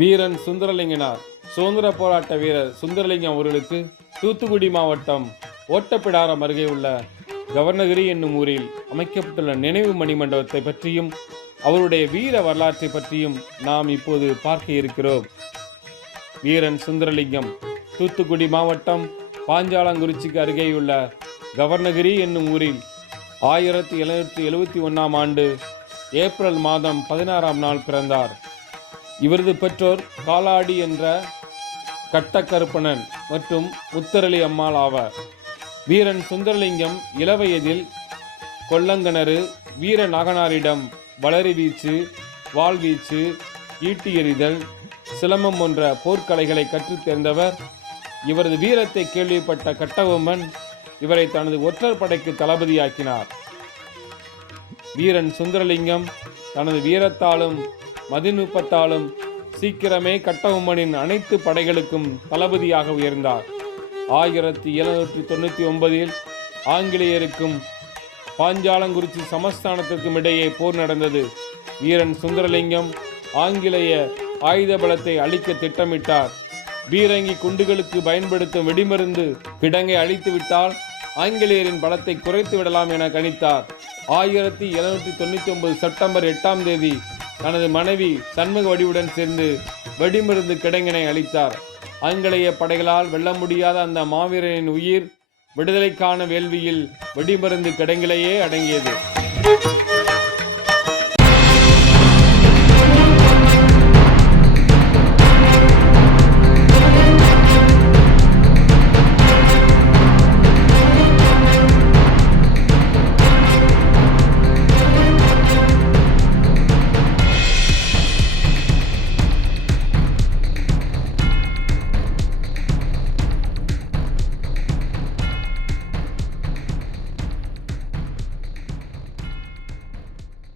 வீரன் சுந்தரலிங்கனார் சுதந்திர போராட்ட வீரர் சுந்தரலிங்கம் அவர்களுக்கு தூத்துக்குடி மாவட்டம் ஓட்டப்பிடாரம் அருகே உள்ள கவர்னகிரி என்னும் ஊரில் அமைக்கப்பட்டுள்ள நினைவு மணிமண்டபத்தை பற்றியும் அவருடைய வீர வரலாற்றை பற்றியும் நாம் இப்போது பார்க்க இருக்கிறோம். வீரன் சுந்தரலிங்கம் தூத்துக்குடி மாவட்டம் பாஞ்சாலங்குறிச்சிக்கு அருகேயுள்ள கவர்னகிரி என்னும் ஊரில் 1771 ஆண்டு ஏப்ரல் மாதம் 16ஆம் நாள் பிறந்தார். இவரது பெற்றோர் காலாடி என்ற கட்டக்கருப்பணன் மற்றும் முத்தரளி அம்மாள் ஆவார். வீரன் சுந்தரலிங்கம் இளவயதில் கொல்லங்கணறு, வீர நாகனாரிடம் வளரி வீச்சு, வாழ்வீச்சு, ஈட்டி எறிதல், சிலம்பம் போன்ற போர்க்கலைகளை கற்றுத் தேர்ந்தவர். இவரது வீரத்தை கேள்விப்பட்ட கட்டபொம்மன் இவரை தனது ஒற்றர் படைக்கு தளபதியாக்கினார். வீரன் சுந்தரலிங்கம் தனது வீரத்தாலும் மதிநுட்பத்தாலும் சீக்கிரமே கட்டபொம்மனின் அனைத்து படைகளுக்கும் தளபதியாக உயர்ந்தார். 1799 ஆங்கிலேயருக்கும் பாஞ்சாலங்குறிச்சி சமஸ்தானத்திற்கும் இடையே போர் நடந்தது. வீரன் சுந்தரலிங்கம் ஆங்கிலேய ஆயுத பலத்தை அழிக்க திட்டமிட்டார். பீரங்கி குண்டுகளுக்கு பயன்படுத்தும் வெடிமருந்து கிடங்கை அழித்துவிட்டால் ஆங்கிலேயரின் பலத்தை குறைத்து விடலாம் என கணித்தார். 1799 செப்டம்பர் 8ஆம் தேதி தனது மனைவி சண்முக வடிவுடன் சேர்ந்து வெடிமருந்து கிடங்கினை அழித்தார். ஆங்கிலேய படைகளால் வெல்ல முடியாத அந்த மாவீரனின் உயிர் விடுதலைக்கான வேள்வியில் வெடிமருந்து கிடங்கிலேயே அடங்கியது.